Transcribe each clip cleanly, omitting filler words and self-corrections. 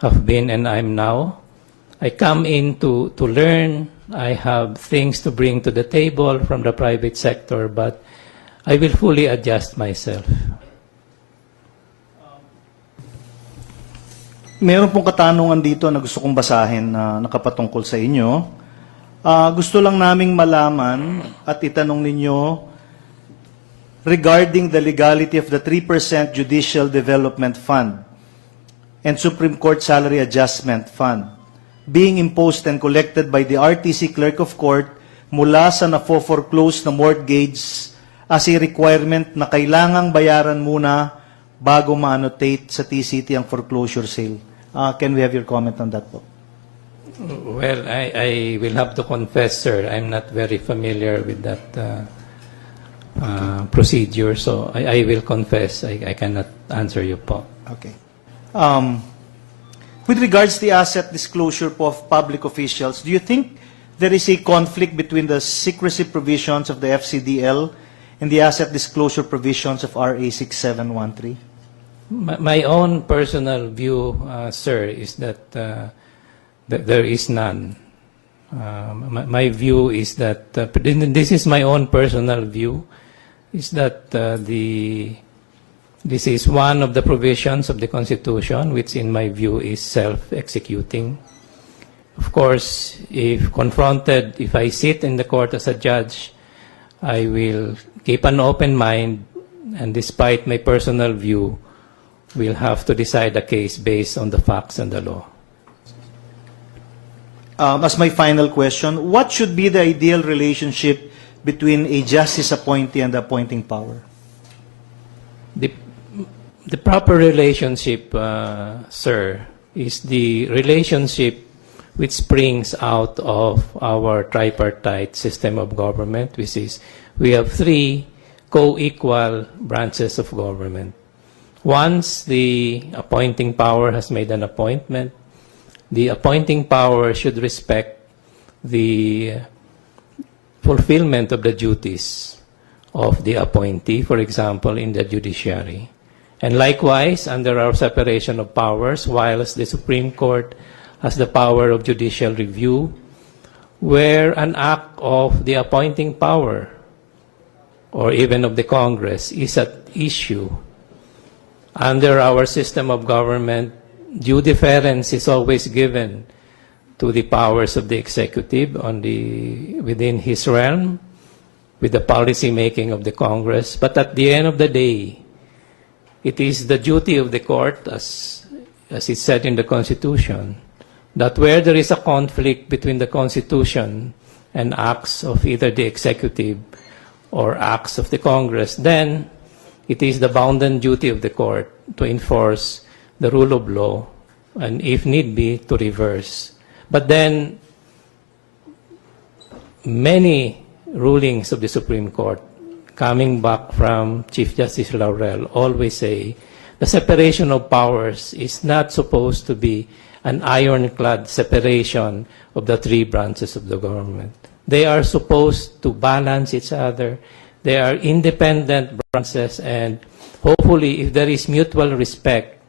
have been and I'm now. I come in to learn. I have things to bring to the table from the private sector, but I will fully adjust myself. Meron pong katanungan dito na gusto kong basahin na nakapatungkol sa inyo. Gusto lang naming malaman at itanong ninyo regarding the legality of the 3% Judicial Development Fund and Supreme Court Salary Adjustment Fund being imposed and collected by the RTC Clerk of Court mula sa na-foreclose na mortgage as a requirement na kailangang bayaran muna bago ma-annotate sa TCT ang foreclosure sale. Can we have your comment on that po? Well, I will have to confess, sir, I'm not very familiar with that procedure, so I will confess I cannot answer you po. Okay. With regards to the asset disclosure po of public officials, do you think there is a conflict between the secrecy provisions of the FCDL and the asset disclosure provisions of RA 6713? My own personal view, sir, is that there is none. My view is that, this is my own personal view, is that this is one of the provisions of the Constitution, which in my view is self-executing. Of course, if confronted, if I sit in the court as a judge, I will keep an open mind, and despite my personal view, will have to decide a case based on the facts and the law. As my final question, what should be the ideal relationship between a justice appointee and the appointing power? The proper relationship, sir, is the relationship which springs out of our tripartite system of government, which is we have three co-equal branches of government. Once the appointing power has made an appointment, the appointing power should respect the fulfillment of the duties of the appointee, for example, in the judiciary. And likewise, under our separation of powers, whilst the Supreme Court has the power of judicial review, where an act of the appointing power or even of the Congress is at issue, under our system of government, due deference is always given to the powers of the executive within his realm, with the policy making of the Congress. But at the end of the day, it is the duty of the court, as is said in the Constitution, that where there is a conflict between the Constitution and acts of either the executive or acts of the Congress, then it is the bounden duty of the court to enforce the rule of law and, if need be, to reverse. But then, many rulings of the Supreme Court, coming back from Chief Justice Laurel, always say the separation of powers is not supposed to be an ironclad separation of the three branches of the government. They are supposed to balance each other. They are independent branches, and hopefully, if there is mutual respect,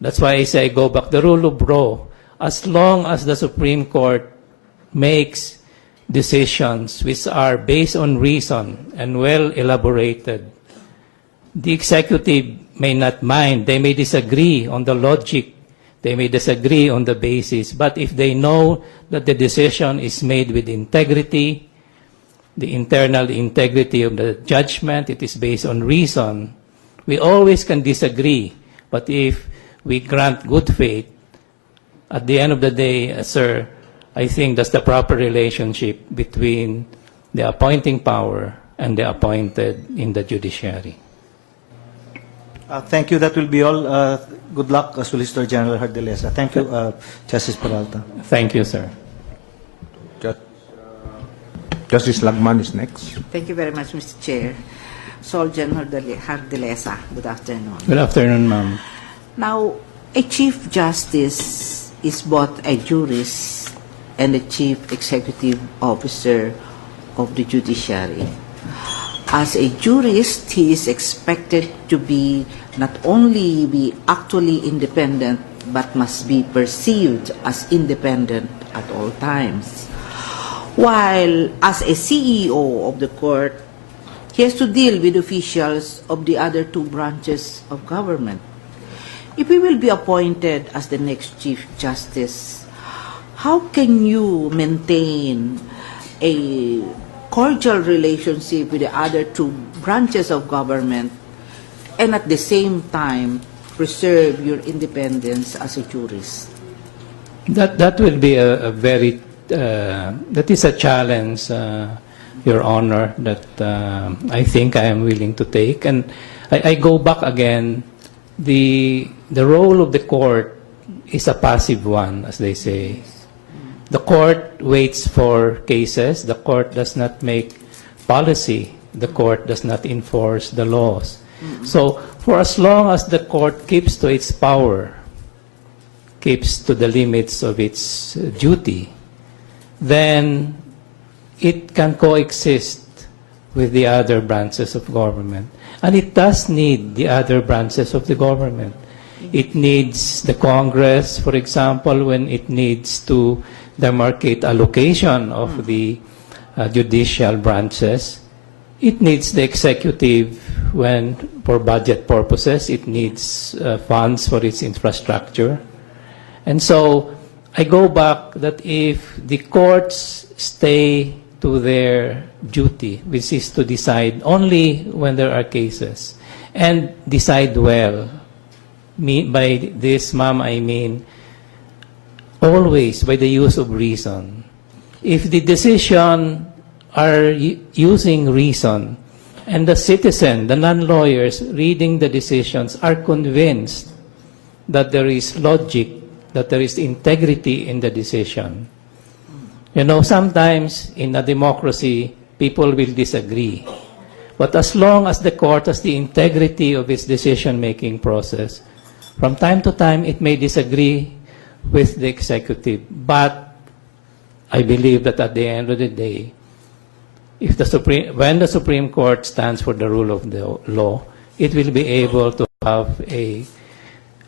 that's why I say I go back the rule of law. As long as the Supreme Court makes decisions which are based on reason and well elaborated, the executive may not mind. They may disagree on the logic. They may disagree on the basis. But if they know that the decision is made with integrity, the internal integrity of the judgment, it is based on reason, we always can disagree. But if we grant good faith, at the end of the day, sir, I think that's the proper relationship between the appointing power and the appointed in the judiciary. Thank you. That will be all. Good luck, Solicitor General Jardeleza. Thank you, Justice Peralta. Thank you, sir. Justice Lagman is next. Thank you very much, Mr. Chair. Sol General Jardeleza, good afternoon. Good afternoon, ma'am. Now, a Chief Justice is both a jurist and a Chief Executive Officer of the judiciary. As a jurist, he is expected to be not only be actually independent but must be perceived as independent at all times. While as a CEO of the court, he has to deal with officials of the other two branches of government. If he will be appointed as the next Chief Justice, how can you maintain a cordial relationship with the other two branches of government and at the same time preserve your independence as a jurist? That will be a very that is a challenge, Your Honor, that I think I am willing to take. And I go back again. The role of the court is a passive one, as they say. The court waits for cases. The court does not make policy. The court does not enforce the laws. So for as long as the court keeps to its power, keeps to the limits of its duty, then it can coexist with the other branches of government. And it does need the other branches of the government. It needs the Congress, for example, when it needs to demarcate allocation of the judicial branches. It needs the executive when, for budget purposes, it needs funds for its infrastructure. And so I go back that if the courts stay to their duty, which is to decide only when there are cases, and decide well, by this, ma'am, I mean always by the use of reason. If the decision are using reason, and the citizen, the non-lawyers reading the decisions are convinced that there is logic, that there is integrity in the decision. You know, sometimes in a democracy, people will disagree. But as long as the court has the integrity of its decision-making process, from time to time, it may disagree with the executive. But I believe that at the end of the day, if when the Supreme Court stands for the rule of the law, it will be able to have a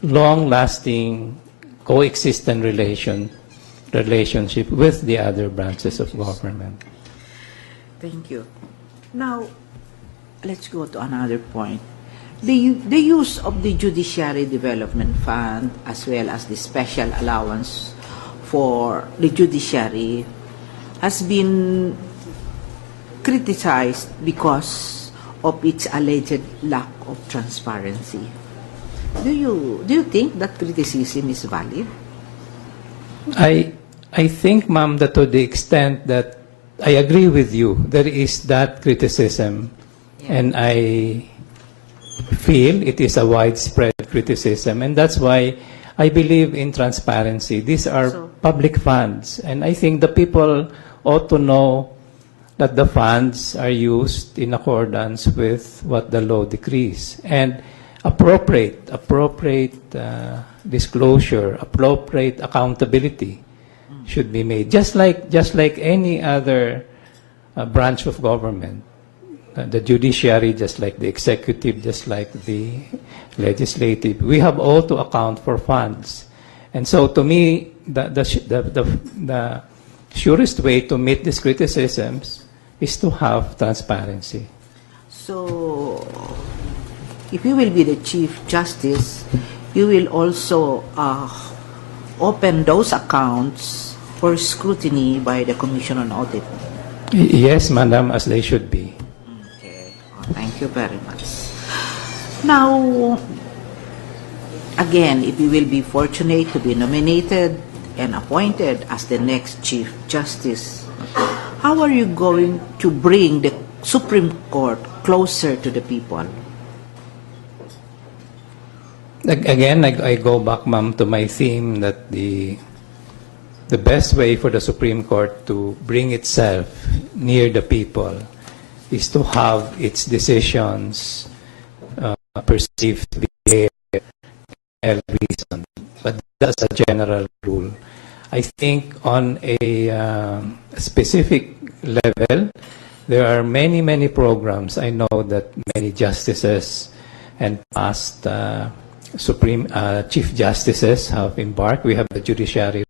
long-lasting, coexistent relationship with the other branches of government. Thank you. Now, let's go to another point. The use of the Judiciary Development Fund as well as the special allowance for the judiciary has been criticized because of its alleged lack of transparency. Do you think that criticism is valid? I think, ma'am, that to the extent that I agree with you, there is that criticism, and I feel it is a widespread criticism, and that's why I believe in transparency. These are public funds, and I think the people ought to know that the funds are used in accordance with what the law decrees, and appropriate disclosure, appropriate accountability should be made, just like any other branch of government. The judiciary, just like the executive, just like the legislative, we have all to account for funds. And so to me, the surest way to meet these criticisms is to have transparency. So, if you will be the Chief Justice, you will also open those accounts for scrutiny by the Commission on Audit. Yes, madam, as they should be. Okay. Thank you very much. Now, again, if you will be fortunate to be nominated and appointed as the next Chief Justice, how are you going to bring the Supreme Court closer to the people? Again, I go back, ma'am, to my theme that the best way for the Supreme Court to bring itself near the people is to have its decisions perceived to be fair and reasoned. But that's a general rule. I think on a specific level, there are many programs. I know that many justices and past Chief Justices have embarked. We have the judiciary